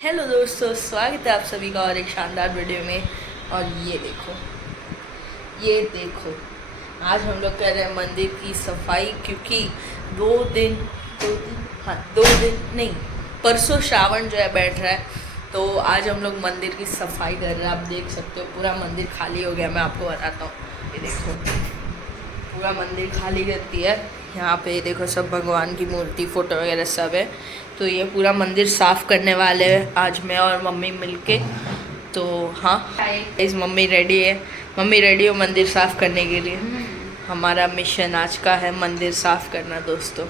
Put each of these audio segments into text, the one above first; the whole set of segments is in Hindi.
हेलो दोस्तों, स्वागत है आप सभी का और एक शानदार वीडियो में। और ये देखो, आज हम लोग कर रहे हैं मंदिर की सफाई, क्योंकि दो दिन नहीं, परसों श्रावण जो है बैठ रहा है। तो आज हम लोग मंदिर की सफाई कर रहे हैं। आप देख सकते हो पूरा मंदिर खाली हो गया। मैं आपको बताता हूँ, ये देखो पूरा मंदिर खाली रहती है। यहाँ पे ये देखो सब भगवान की मूर्ति, फोटो वगैरह सब है। तो ये पूरा मंदिर साफ़ करने वाले हैं आज मैं और मम्मी मिलके। तो हाँ, इस मम्मी रेडी हो मंदिर साफ़ करने के लिए। हमारा मिशन आज का है मंदिर साफ़ करना दोस्तों।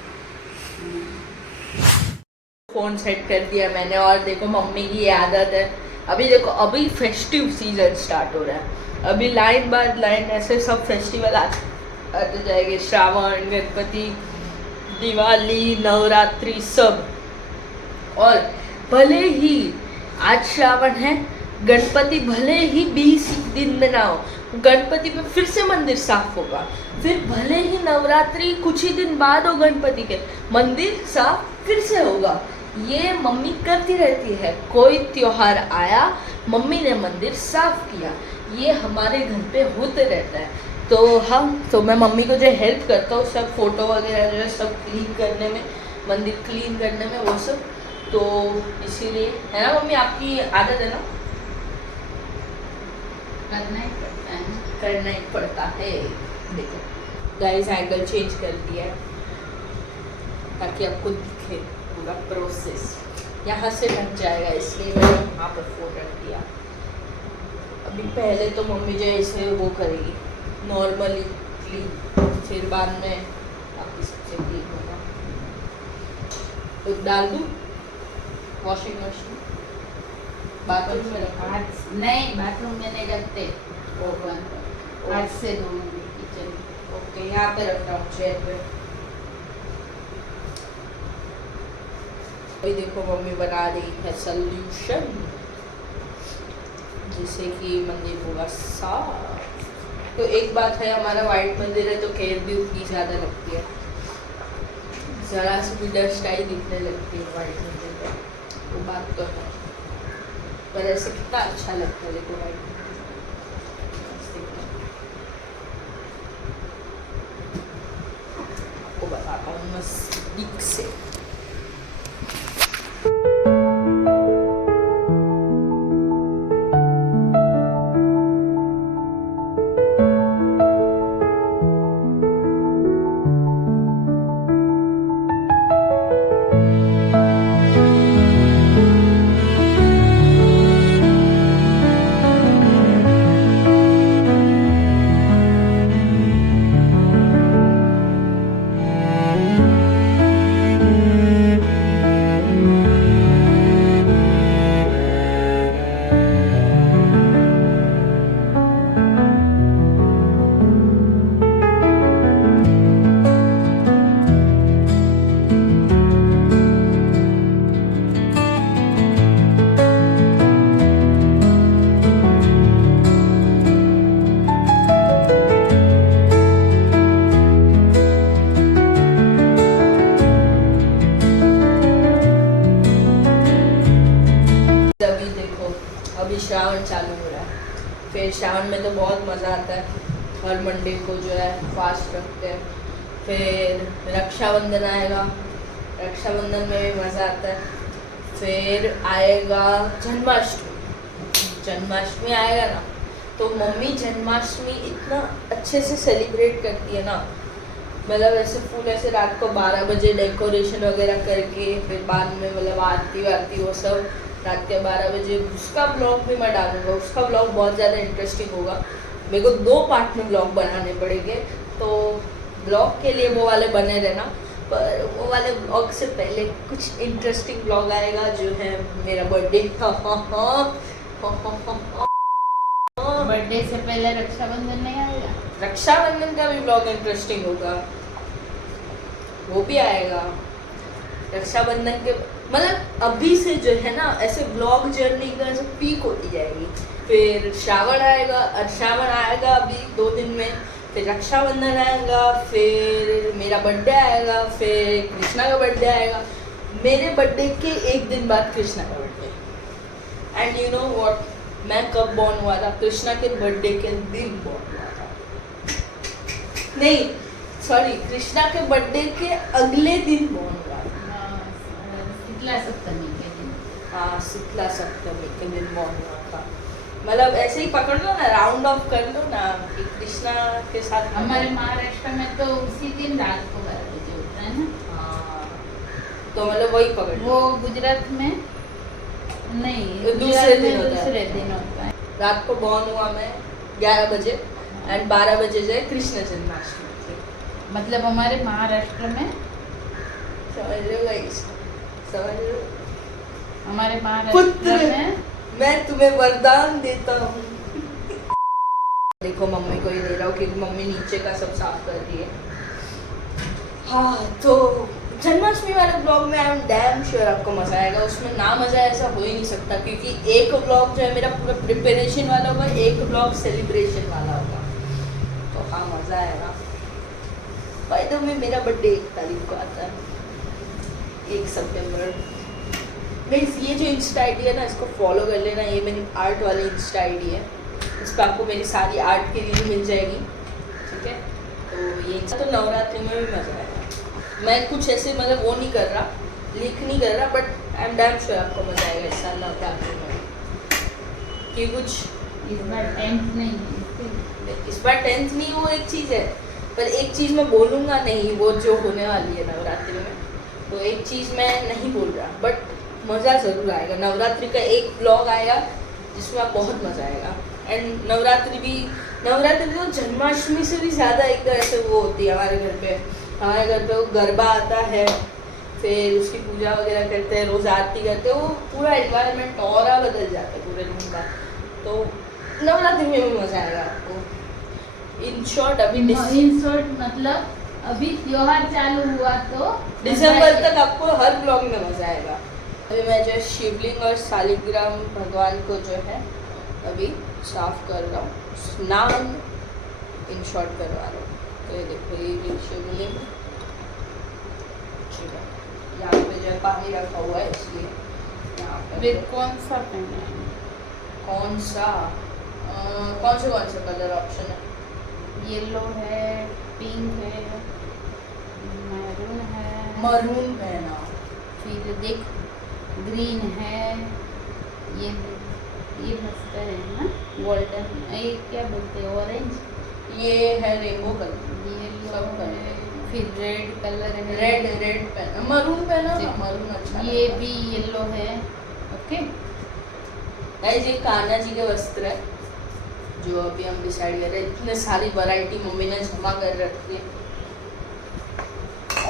फ़ोन सेट कर दिया मैंने, और देखो मम्मी की ये आदत है। अभी देखो, अभी फेस्टिव सीजन स्टार्ट हो रहा है। अभी लाइन बाद लाइन ऐसे सब फेस्टिवल आते जाएंगे। श्रावण, गणपति, दिवाली, नवरात्रि सब। और भले ही आज श्रावण है, गणपति भले ही 20 दिन में ना हो, गणपति पे फिर से मंदिर साफ होगा। फिर भले ही नवरात्रि कुछ ही दिन बाद हो गणपति के, मंदिर साफ फिर से होगा। ये मम्मी करती रहती है। कोई त्योहार आया, मम्मी ने मंदिर साफ किया। ये हमारे घर पे होते रहता है। तो मैं मम्मी को जो हेल्प करता हूँ, सब फोटो वगैरह जो है सब क्लीन करने में, मंदिर क्लीन करने में, वो सब। तो इसीलिए है ना मम्मी, आपकी आदत है ना, करना ही पड़ता है। देखो गाइस, एंगल चेंज कर दिया है ताकि आपको दिखे पूरा प्रोसेस। यहाँ से ढक जाएगा, इसलिए मैंने वहाँ पर फोन रख दिया। अभी पहले तो मम्मी जो है इसे वो करेगी नॉर्मली क्लीन, फिर बाद में बाकी सबसे क्लीन होगा। तो डाल दूँ वॉशिंग मशीन, बाथरूम में रखा? नहीं, बाथरूम में नहीं रखते। ओवन आज से धोऊंगी किचन। ओके, यहाँ पे रखता हूँ चेयर पे। अभी देखो मम्मी बना रही है सॉल्यूशन, जिससे कि मंदिर होगा साफ। तो एक बात है, हमारा वाइट मंदिर है तो केयर भी उतनी ज़्यादा लगती है। ज़रा सी भी डस्ट आई दिखने लगती है वाइट मंदिर में, वो बात तो है। पर ऐसे कितना अच्छा लगता है, देखो वाइट मंदिर। आपको बताता हूँ नज़दीक से। अभी श्रावण चालू हो रहा है। फिर श्रावण में तो बहुत मज़ा आता है। हर मंडे को जो है फास्ट रखते हैं। फिर रक्षाबंधन आएगा, रक्षाबंधन में भी मज़ा आता है। फिर आएगा जन्माष्टमी आएगा ना, तो मम्मी जन्माष्टमी इतना अच्छे से सेलिब्रेट करती है ना। मतलब ऐसे फूल ऐसे रात को 12 बजे डेकोरेशन वगैरह करके, फिर बाद में मतलब आरती वारती वो सब रात के 12 बजे। उसका ब्लॉग भी मैं डालूंगा। उसका ब्लॉग बहुत ज़्यादा इंटरेस्टिंग होगा। मेरे को 2 पार्ट में ब्लॉग बनाने पड़ेंगे, तो ब्लॉग के लिए वो वाले बने रहना। पर वो वाले ब्लॉग से पहले कुछ इंटरेस्टिंग ब्लॉग आएगा, जो है मेरा बर्थडे। बर्थडे से पहले रक्षाबंधन नहीं आएगा? रक्षाबंधन का भी ब्लॉग इंटरेस्टिंग होगा, वो भी आएगा। रक्षाबंधन के मतलब अभी से जो है ना, ऐसे ब्लॉग जर्नी का ऐसे पीक होती जाएगी। फिर श्रावण आएगा अभी 2 दिन में। फिर रक्षाबंधन आएगा, फिर मेरा बर्थडे आएगा, फिर कृष्णा का बर्थडे आएगा। मेरे बर्थडे के 1 दिन बाद कृष्णा का birthday. And you know what, मैं कब बॉर्न हुआ था? कृष्णा के बर्थडे के दिन बॉर्न हुआ था। नहीं सॉरी, कृष्णा के बर्थडे के अगले दिन बॉर्न हुआ था। शीतला सप्तमी के दिन। हाँ, शीतला सप्तमी के दिन बॉर्न हुआ था। मतलब ऐसे ही पकड़ लो ना, राउंड ऑफ कर लो ना कि कृष्णा के साथ। हमारे महाराष्ट्र में तो उसी दिन रात को 12 बजे होता है ना। हाँ, तो मतलब वही पकड़ लो। वो गुजरात में नहीं, दूसरे दिन होता है। दूसरे दिन होता है। रात को बॉर्न हुआ मैं 11 बजे एंड 12 बजे जो है कृष्ण जन्माष्टमी थी। मतलब हमारे महाराष्ट्र में, समझ लो गाइस, समझ लो। हमारे महाराष्ट्र पुत्र, में मैं तुम्हें वरदान देता हूँ। देखो मम्मी को ही दे रहा हूँ क्योंकि मम्मी नीचे का सब साफ कर रही है। हाँ, तो जन्माष्टमी वाले ब्लॉग में आई एम डैम श्योर आपको मजा आएगा। उसमें ना मजा ऐसा हो ही नहीं सकता क्योंकि एक ब्लॉग जो है मेरा पूरा प्रिपरेशन वाला होगा, एक ब्लॉग सेलिब्रेशन वाला होगा। तो हाँ, मजा आएगा। बाय द वे मेरा बर्थडे 1 तारीख को आता है, 1 सितंबर। गाइस, ये जो इंस्टा आईडी है ना, इसको फॉलो कर लेना। ये मेरी आर्ट वाली इंस्टा आईडी है, इस पर आपको मेरी सारी आर्ट की रील मिल जाएगी, ठीक है। तो ये तो नवरात्रि में भी मजा आएगा। मैं कुछ ऐसे मतलब वो नहीं कर रहा, लीक नहीं कर रहा, but I am damn sure आपको मजा आएगा इस साल नवरात्रि में। कि कुछ इस बार 10th नहीं, इस बार 10th नहीं, वो एक चीज़ है, पर एक चीज़ मैं बोलूँगा नहीं, वो जो होने वाली है नवरात्रि में, तो एक चीज़ मैं नहीं बोल रहा, बट मज़ा ज़रूर आएगा। नवरात्रि का एक ब्लॉग आएगा जिसमें आप बहुत मज़ा आएगा। एंड नवरात्रि तो जन्माष्टमी से भी ज़्यादा एकदम ऐसे वो होती है हमारे घर पे। हमारे घर पे वो गरबा आता है, फिर उसकी पूजा वगैरह करते हैं, रोज़ आरती करते हैं, वो पूरा एनवायरनमेंट और बदल जाता है पूरे दिन का। तो नवरात्रि में भी मज़ा आएगा आपको। इन शॉर्ट अभी इन शॉर्ट मतलब अभी त्योहार चालू हुआ तो दिसंबर तक आपको हर ब्लॉग में मज़ा आएगा। अभी मैं जो शिवलिंग और शालिग्राम भगवान को जो है अभी साफ कर रहा हूँ, स्नान इन शॉर्ट करवा रहा हूँ। तो ये देखो, ये शिवलिंग, यहाँ पे जो है पानी रखा हुआ है इसलिए यहाँ पे। कौन सा पहना है? कौन से कलर ऑप्शन है? येलो है, पिंक है, मैरून है, मरून पहना, फिर देख ग्रीन है, ये मस्त है ना, गोल्डन, ये क्या बोलते हैं, ऑरेंज, ये है रेनबो कलर, ये सब है, फिर रेड कलर है, रेड पहना, मरून पहना ना, मरून अच्छा। ये भी येलो है। ओके गाइस, ये कान्हा जी के वस्त्र है जो अभी हम डिसाइड कर रहे हैं। इतने सारी वैरायटी मम्मी ने जमा कर रखी है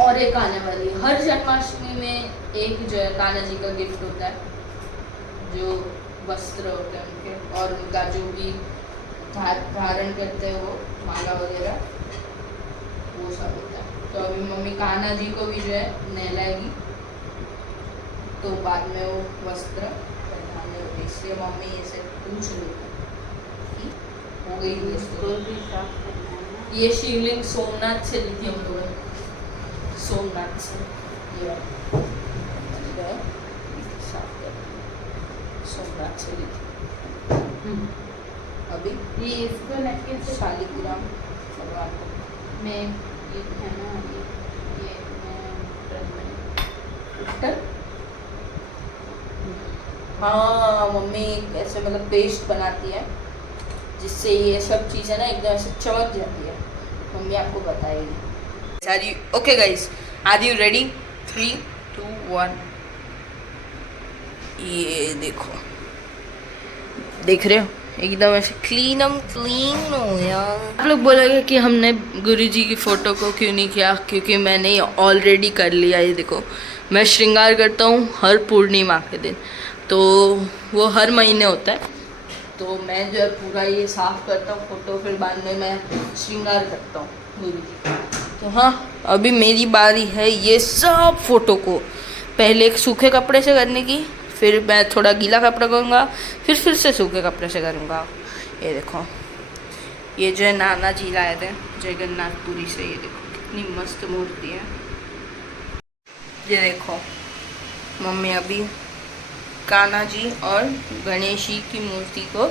और एक आने वाली है। हर जन्माष्टमी में एक जो है कान्हा जी का गिफ्ट होता है, जो वस्त्र होते हैं उनके, और उनका जो भी धारण करते हैं वो माला वगैरह, वो सब होता है। तो अभी मम्मी कान्हा जी को भी जो है नहलाएगी, तो बाद में वो वस्त्र पहनाने होते, इसलिए मम्मी ऐसे पूछ रही थी हो गई इसको भी साफ करना है ना। ये शिवलिंग सोमनाथ से ली थी हम लोगों ने, सोमनाथ से। ये साफ कर, सोमनाथ से ली थी। अभी ये इसको नटके से शालिग्राम भगवान को मैं ये है ना, ये उत्तर। हाँ, मम्मी ऐसे मतलब पेस्ट बनाती है जिससे ये सब चीज़ें ना एकदम ऐसे चमक जाती है। मम्मी आपको बताएगी। Okay guys, are you ready? 3, 2, 1। ये देखो, देख रहे हो एकदम ऐसे क्लीन हो यार। आप लोग बोलोगे कि हमने गुरुजी की फ़ोटो को क्यों नहीं किया, क्योंकि मैंने ऑलरेडी कर लिया। ये देखो, मैं श्रृंगार करता हूँ हर पूर्णिमा के दिन, तो वो हर महीने होता है, तो मैं जो है पूरा ये साफ़ करता हूँ फ़ोटो, फिर बाद में मैं श्रृंगार करता हूँ गुरुजी का। तो हाँ, अभी मेरी बारी है ये सब फ़ोटो को पहले एक सूखे कपड़े से करने की, फिर मैं थोड़ा गीला कपड़ा करूँगा, फिर से सूखे कपड़े से करूँगा। ये देखो, ये जो है नाना जी लाए थे जगन्नाथपुरी से। ये देखो कितनी मस्त मूर्ति है। ये देखो, मम्मी अभी कान्हा जी और गणेश जी की मूर्ति को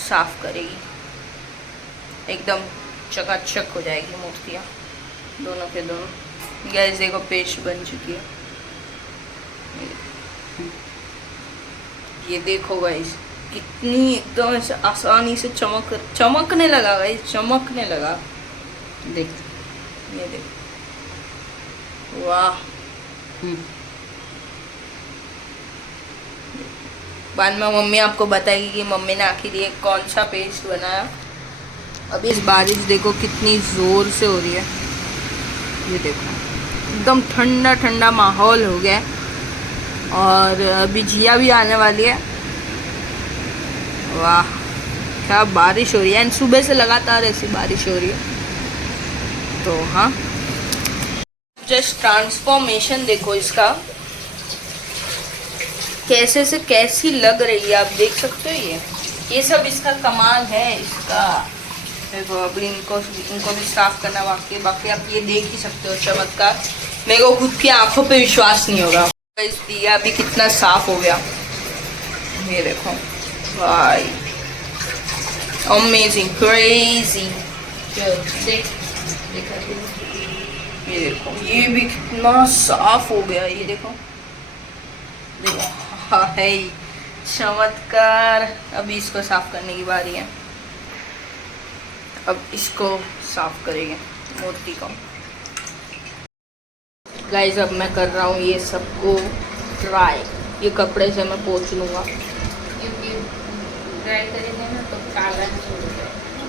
साफ करेगी। एकदम चकाचक हो जाएगी मूर्तियाँ दोनों के दोनों। गैस देखो पेस्ट बन चुकी है। ये देखो गाइस कितनी एकदम ऐसे आसानी से चमकने लगा गाइस, चमकने लगा। देख ये देख, वाह। बाद में मम्मी आपको बताएगी कि मम्मी ने आखिर ये कौन सा पेस्ट बनाया। अभी इस बारिश देखो कितनी ज़ोर से हो रही है। ये देखो एकदम ठंडा ठंडा माहौल हो गया है। और अभी जिया भी आने वाली है। वाह क्या बारिश हो रही है। एंड सुबह से लगातार ऐसी बारिश हो रही है। तो हाँ, जस्ट ट्रांसफॉर्मेशन देखो इसका कैसे से कैसी लग रही है, आप देख सकते हो। ये सब इसका कमाल है इसका। देखो अभी इनको भी साफ करना बाकी आप ये देख ही सकते हो चमत्कार। मेरे को खुद की आंखों पे विश्वास नहीं होगा। इस दिया भी कितना साफ हो गया। ये देखो भाई, अमेजिंग, क्रेजी। देख ये देखो, ये भी कितना साफ हो गया। ये देखो देखो, हाय चमत्कार। अभी इसको साफ करने की बारी है। अब इसको साफ करेंगे मूर्ति को। गाइस अब मैं कर रहा हूँ ये सबको ड्राई। ये कपड़े से मैं पोंछ लूँगा क्योंकि ड्राई करेंगे ना तो काला नहीं हो जाएगा।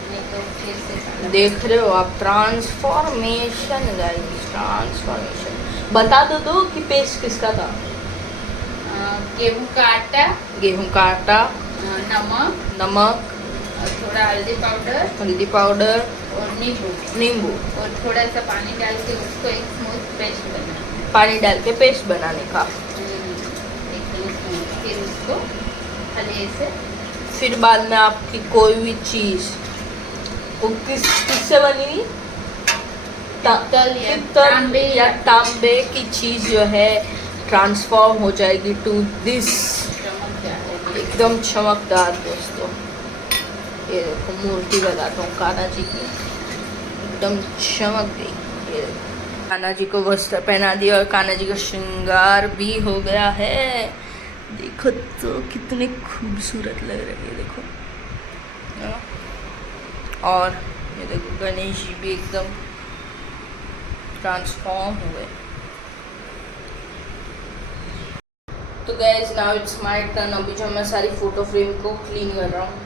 नहीं तो फिर से काला। देख रहे हो आप, ट्रांसफॉर्मेशन गाइस, ट्रांसफॉर्मेशन। बता दो कि पेस्ट किसका था। गेहूं का आटा, गेहूं का आटा, नमक, और थोड़ा हल्दी पाउडर और नींबू और थोड़ा सा पानी डाल के उसको एक स्मूथ पेस्ट बनाना। पानी डाल के पेस्ट बनाने का। फिर उसको खाली ऐसे। फिर बाद में आपकी कोई भी चीज़ वो किससे बनी हुई, पित्तल या तांबे की चीज़ जो है ट्रांसफॉर्म हो जाएगी टू दिस, एकदम चमकदार। दोस्तों ये देखो मूर्ति बताता हूँ कान्हा जी की, एकदम चमक गई। ये कान्हा जी को वस्त्र पहना दिया और कान्हा जी का श्रृंगार भी हो गया है। देखो तो कितने खूबसूरत लग रहे हैं। ये देखो, और ये देखो गणेश जी भी एकदम ट्रांसफॉर्म हो गए। तो guys now it's my turn. अभी जो मैं सारी फोटो फ्रेम को क्लीन कर रहा हूँ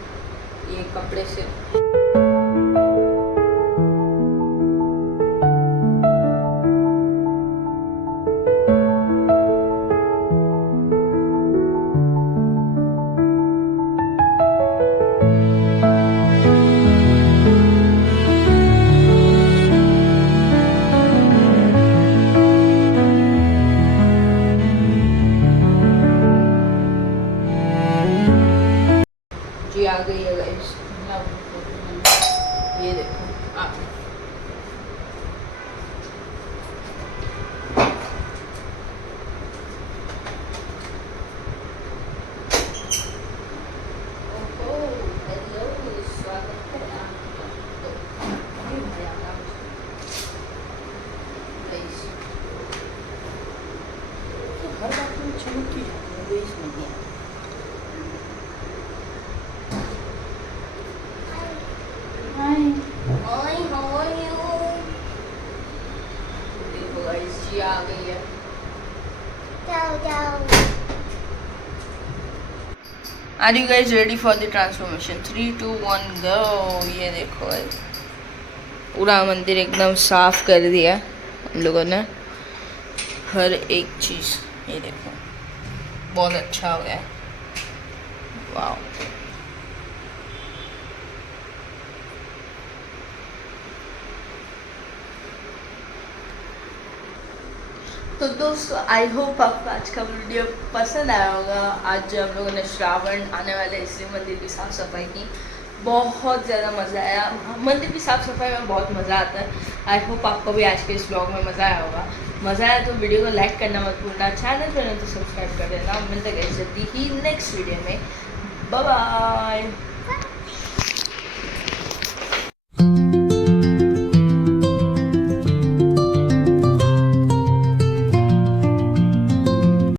ये कपड़े से। आ गई है गाइस, ये देखो आप। हर बात में चमक की जाती है, इसमें भी आ गई है। Are you guys ready for the transformation? 3, 2, 1 go। ये देखो भाई पूरा मंदिर एकदम साफ कर दिया हम लोगों ने, हर एक चीज़। ये देखो बहुत अच्छा हो गया। वाह। तो दोस्तों आई होप आपको आज का वीडियो पसंद आया होगा। आज जो हम लोगों ने श्रावण आने वाले इसलिए मंदिर की साफ़ सफाई की, बहुत ज़्यादा मज़ा आया। मंदिर की साफ़ सफाई में बहुत मज़ा आता है। आई होप आपको भी आज के इस ब्लॉग में मज़ा आया होगा। मज़ा आया तो वीडियो को लाइक करना मत भूलना, चैनल पर तो सब्सक्राइब कर देना। मिलते हैं जल्दी ही नेक्स्ट वीडियो में। Bye bye.